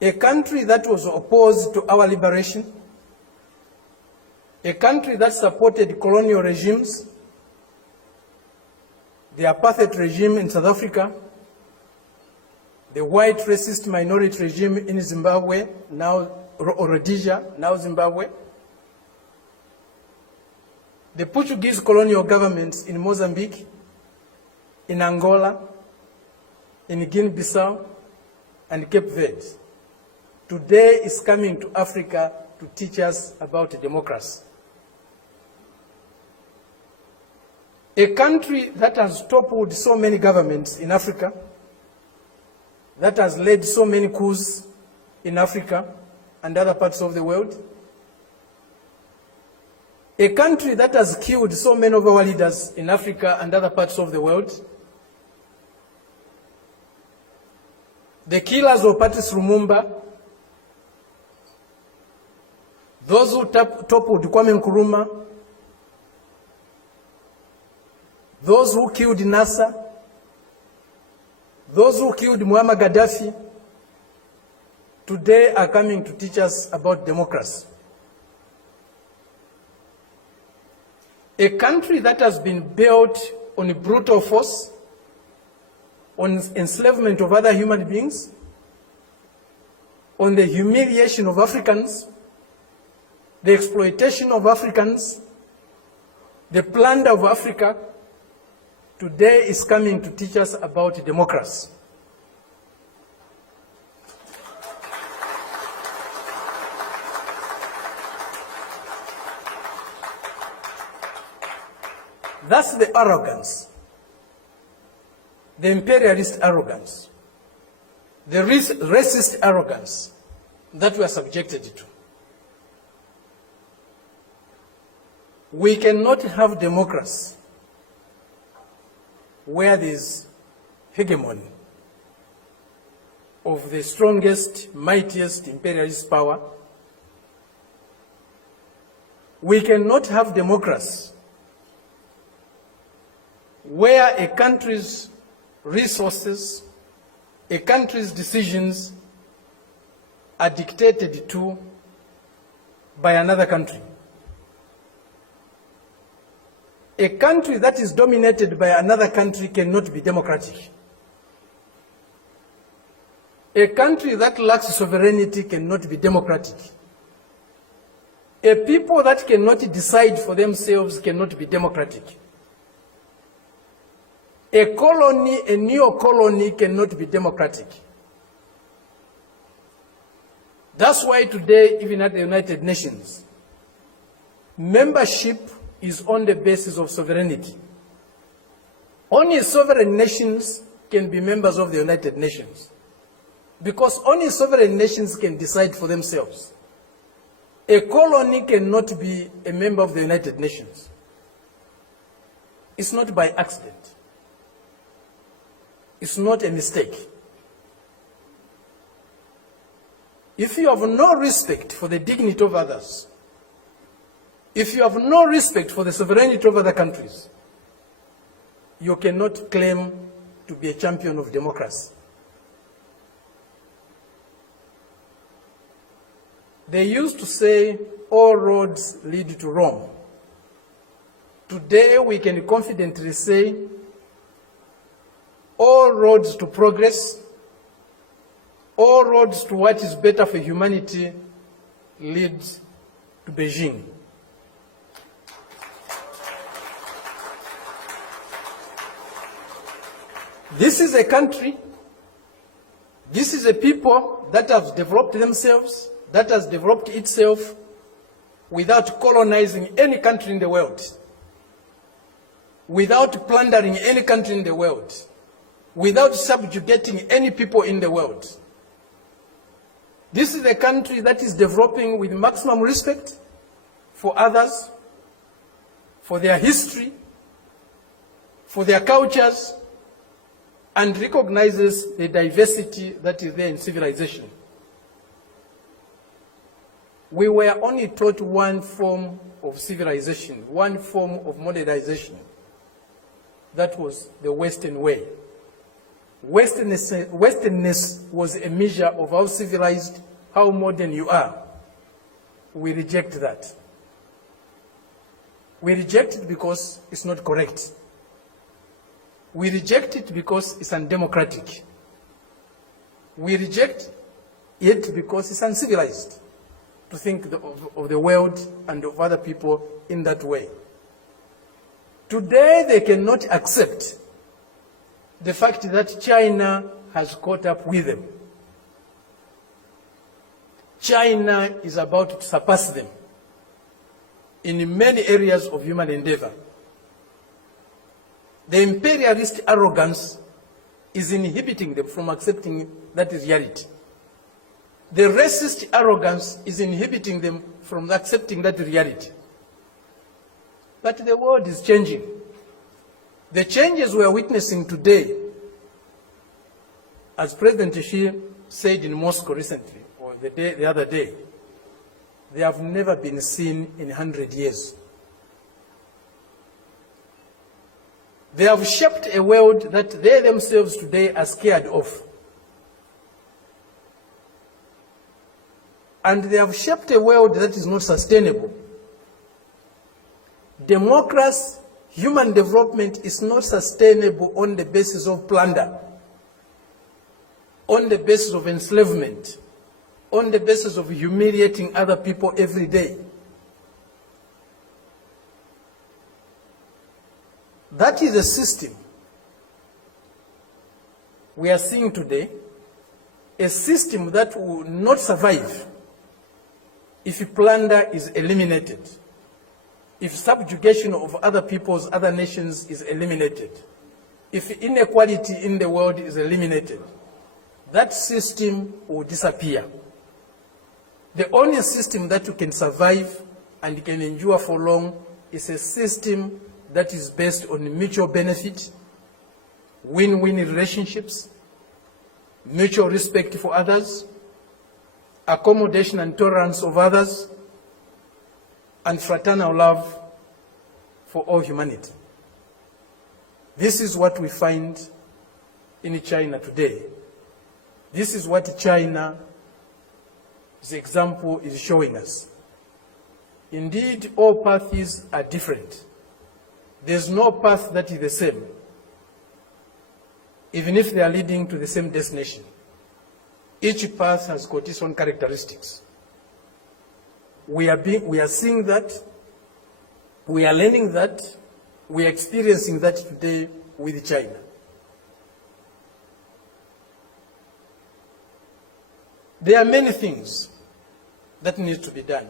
a country that was opposed to our liberation, a country that supported colonial regimes, the apartheid regime in South Africa, the white racist minority regime in Zimbabwe, now Rhodesia, now Zimbabwe, the Portuguese colonial governments in Mozambique, in Angola, in Guinea-Bissau, and Cape Verde, today is coming to Africa to teach us about democracy. A country that has toppled so many governments in Africa, that has led so many coups in Africa and other parts of the world, a country that has killed so many of our leaders in Africa and other parts of the world, the killers of Patrice Lumumba, those who toppled Kwame Nkrumah, those who killed Nasser, those who killed Muammar Gaddafi, today are coming to teach us about democracy. A country that has been built on brutal force, on enslavement of other human beings, on the humiliation of Africans, the exploitation of Africans, the plunder of Africa, today is coming to teach us about democracy. That's the arrogance, the imperialist arrogance, the racist arrogance that we are subjected to. We cannot have democracy where there is hegemony of the strongest, mightiest imperialist power. We cannot have democracy where a country's resources, a country's decisions are dictated to by another country. A country that is dominated by another country cannot be democratic. A country that lacks sovereignty cannot be democratic. A people that cannot decide for themselves cannot be democratic. A colony, a neo-colony cannot be democratic. That's why today, even at the United Nations, membership is on the basis of sovereignty. Only sovereign nations can be members of the United Nations, because only sovereign nations can decide for themselves. A colony cannot be a member of the United Nations. It's not by accident. It's not a mistake. If you have no respect for the dignity of others, if you have no respect for the sovereignty of other countries, you cannot claim to be a champion of democracy. They used to say, all roads lead to Rome. Today we can confidently say, all roads to progress, all roads to what is better for humanity lead to Beijing. This is a country, this is a people that have developed themselves, that has developed itself without colonizing any country in the world, without plundering any country in the world, without subjugating any people in the world. This is a country that is developing with maximum respect for others, for their history, for their cultures, and recognizes the diversity that is there in civilization. We were only taught one form of civilization, one form of modernization. That was the Western way. Westernness was a measure of how civilized, how modern you are. We reject that. We reject it because it's not correct. We reject it because it's undemocratic. We reject it because it's uncivilized to think of the world and of other people in that way. Today, they cannot accept the fact that China has caught up with them. China is about to surpass them in many areas of human endeavor. The imperialist arrogance is inhibiting them from accepting that reality. The racist arrogance is inhibiting them from accepting that reality. But the world is changing. The changes we are witnessing today, as President Xi said in Moscow recently, or the other day, they have never been seen in 100 years. They have shaped a world that they themselves today are scared of. And they have shaped a world that is not sustainable. Democracy, human development is not sustainable on the basis of plunder, on the basis of enslavement, on the basis of humiliating other people every day. That is a system we are seeing today, a system that will not survive if plunder is eliminated, if subjugation of other peoples, other nations is eliminated, if inequality in the world is eliminated. That system will disappear. The only system that can survive and can endure for long is a system that is based on mutual benefit, win-win relationships, mutual respect for others, accommodation and tolerance of others, and fraternal love for all humanity. This is what we find in China today. This is what China's example is showing us. Indeed, all paths are different. There's no path that is the same, even if they are leading to the same destination. Each path has got its own characteristics. We are seeing that, we are learning that, we are experiencing that today with China. There are many things that need to be done.